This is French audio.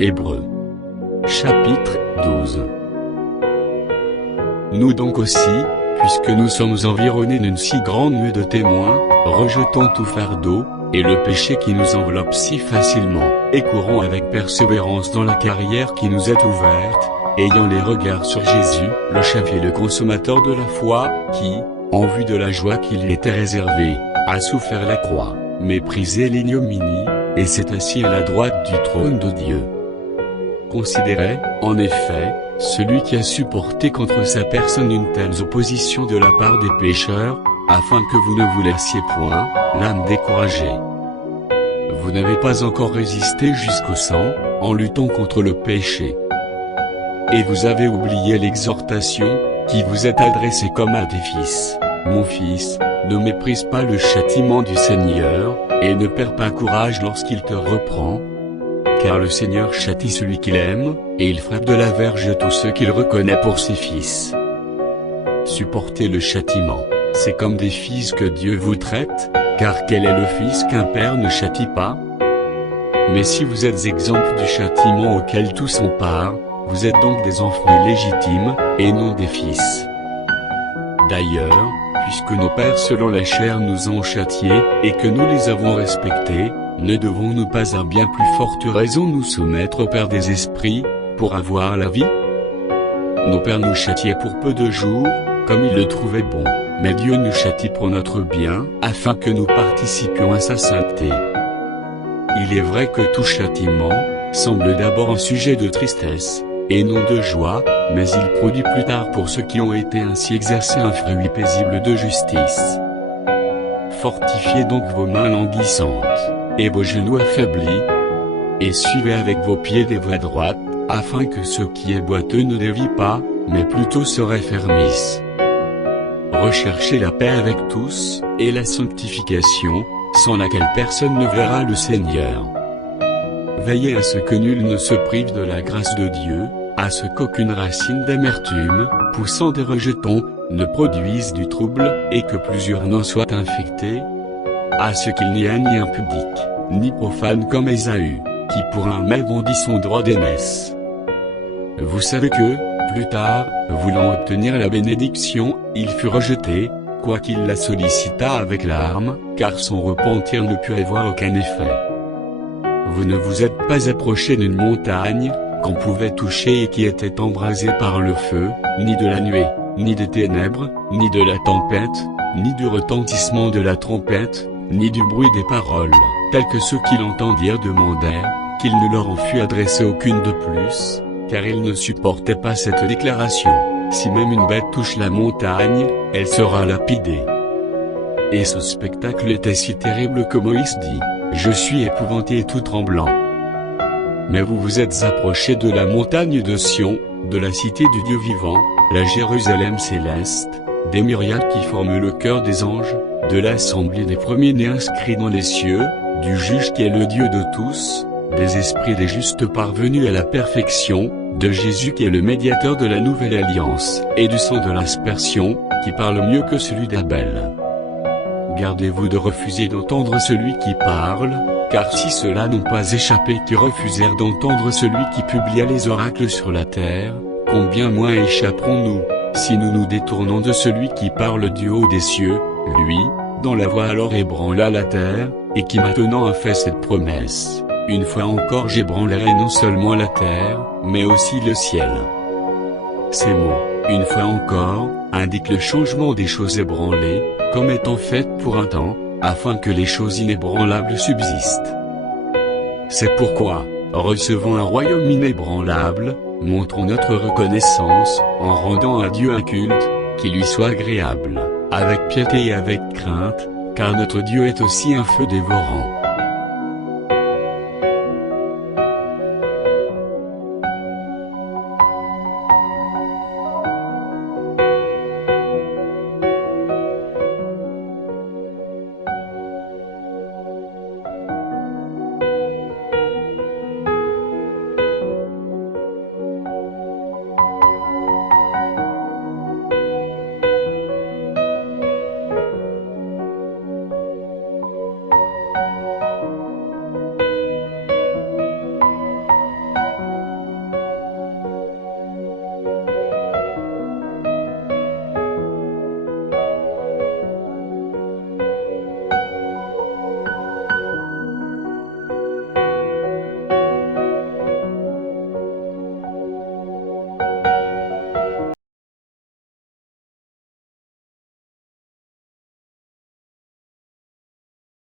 Hébreux. Chapitre 12. Nous donc aussi, puisque nous sommes environnés d'une si grande nuée de témoins, rejetons tout fardeau, et le péché qui nous enveloppe si facilement, et courons avec persévérance dans la carrière qui nous est ouverte, ayant les regards sur Jésus, le chef et le consommateur de la foi, qui, en vue de la joie qui lui était réservée, a souffert la croix, méprisé l'ignominie, et s'est assis à la droite du trône de Dieu. Considérez, en effet, celui qui a supporté contre sa personne une telle opposition de la part des pécheurs, afin que vous ne vous laissiez point, l'âme découragée. Vous n'avez pas encore résisté jusqu'au sang, en luttant contre le péché. Et vous avez oublié l'exhortation, qui vous est adressée comme à des fils. Mon fils, ne méprise pas le châtiment du Seigneur, et ne perds pas courage lorsqu'il te reprend. Car le Seigneur châtie celui qu'il aime, et il frappe de la verge tous ceux qu'il reconnaît pour ses fils. Supportez le châtiment, c'est comme des fils que Dieu vous traite, car quel est le fils qu'un père ne châtie pas? Mais si vous êtes exempts du châtiment auquel tous ont part, vous êtes donc des enfants illégitimes, et non des fils. D'ailleurs, puisque nos pères selon la chair nous ont châtiés, et que nous les avons respectés, ne devons-nous pas à bien plus forte raison nous soumettre au Père des esprits, pour avoir la vie? Nos pères nous châtiaient pour peu de jours, comme ils le trouvaient bon, mais Dieu nous châtie pour notre bien, afin que nous participions à sa sainteté. Il est vrai que tout châtiment semble d'abord un sujet de tristesse, et non de joie, mais il produit plus tard pour ceux qui ont été ainsi exercés un fruit paisible de justice. Fortifiez donc vos mains languissantes, et vos genoux affaiblis, et suivez avec vos pieds des voies droites, afin que ce qui est boiteux ne dévie pas, mais plutôt se raffermisse. Recherchez la paix avec tous, et la sanctification, sans laquelle personne ne verra le Seigneur. Veillez à ce que nul ne se prive de la grâce de Dieu, à ce qu'aucune racine d'amertume, poussant des rejetons, ne produise du trouble, et que plusieurs n'en soient infectés, à ce qu'il n'y ait ni impudique, ni profane comme Ésaü, qui pour un mets vendit son droit d'aînesse. Vous savez que, plus tard, voulant obtenir la bénédiction, il fut rejeté, quoiqu'il la sollicitât avec larmes, car son repentir ne put avoir aucun effet. Vous ne vous êtes pas approché d'une montagne, qu'on pouvait toucher et qui était embrasée par le feu, ni de la nuée, ni des ténèbres, ni de la tempête, ni du retentissement de la trompette, ni du bruit des paroles, tels que ceux qui l'entendirent demandèrent, qu'il ne leur en fût adressé aucune de plus, car ils ne supportaient pas cette déclaration. Si même une bête touche la montagne, elle sera lapidée. Et ce spectacle était si terrible que Moïse dit, « Je suis épouvanté et tout tremblant. » Mais vous vous êtes approchés de la montagne de Sion, de la cité du Dieu vivant, la Jérusalem céleste, des myriades qui forment le cœur des anges, de l'assemblée des premiers-nés inscrits dans les cieux, du juge qui est le Dieu de tous, des esprits des justes parvenus à la perfection, de Jésus qui est le médiateur de la nouvelle alliance, et du sang de l'aspersion, qui parle mieux que celui d'Abel. Gardez-vous de refuser d'entendre celui qui parle, car si ceux-là n'ont pas échappé qui refusèrent d'entendre celui qui publia les oracles sur la terre, combien moins échapperons-nous, si nous nous détournons de celui qui parle du haut des cieux, lui, dont la voix alors ébranla la terre, et qui maintenant a fait cette promesse. Une fois encore j'ébranlerai non seulement la terre, mais aussi le ciel. Ces mots, une fois encore, indiquent le changement des choses ébranlées, comme étant faites pour un temps, afin que les choses inébranlables subsistent. C'est pourquoi, recevant un royaume inébranlable, montrons notre reconnaissance, en rendant à Dieu un culte, qui lui soit agréable, avec piété et avec crainte, car notre Dieu est aussi un feu dévorant.